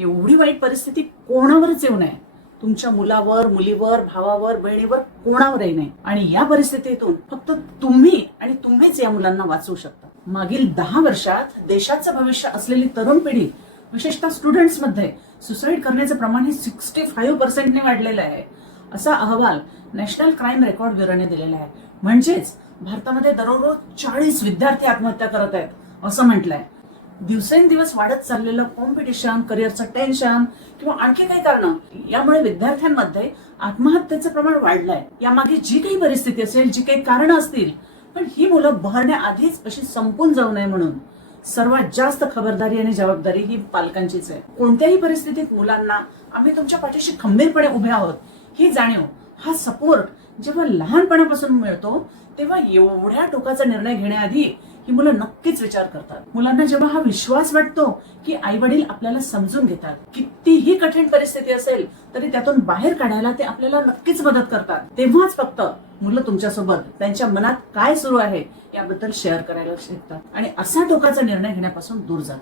एवढी वाईट परिस्थिती कोणावरच येऊ नये. तुमच्या मुलावर, मुलीवर, भावावर, बहिणीवर कोणावरही नाही. आणि या परिस्थितीतून फक्त तुम्ही आणि तुम्हीच या मुलांना वाचवू शकता. मागील 10 वर्षात देशाचं भविष्य असलेली तरुण पिढी, विशेषतः स्टुडंट्स मध्ये सुसाईड करण्याचं प्रमाण हे 65% वाढलेलं आहे, असा अहवाल नॅशनल क्राईम रेकॉर्ड ब्युरोने दिलेला आहे. म्हणजेच भारतामध्ये दररोज 40 विद्यार्थी आत्महत्या करत आहेत असं म्हटलंय. दिवसेंदिवस वाढत चाललेलं कॉम्पिटिशन, करिअरचं टेन्शन किंवा आणखी काही कारण यामुळे विद्यार्थ्यांमध्ये आत्महत्येचं प्रमाण वाढलंय. यामागे जी काही परिस्थिती असेल, जी काही कारण असतील, पण ही मुलं बहरण्याआधीच अशी संपून जाऊ नये म्हणून सर्वात जास्त खबरदारी आणि जबाबदारी ही पालकांचीच आहे. कोणत्याही परिस्थितीत मुलांना आम्ही तुमच्या पाठीशी खंबीरपणे उभे आहोत ही जाणीव, हा सपोर्ट जेव्हा लहानपणापासून मिळतो तेव्हा एवढ्या टोकाचा निर्णय घेण्याआधी ही मुलं नक्कीच विचार करतात. मुलांना जेव्हा हा विश्वास वाटतो की आई वडील आपल्याला समजून घेतात, कितीही कठीण परिस्थिती असेल तरी त्यातून बाहेर काढायला ते आपल्याला नक्कीच मदत करतात, तेव्हाच फक्त मुलं तुमच्यासोबत त्यांच्या मनात काय सुरू आहे याबद्दल शेअर करायला शिकतात आणि असा टोकाचा निर्णय घेण्यापासून दूर जातात.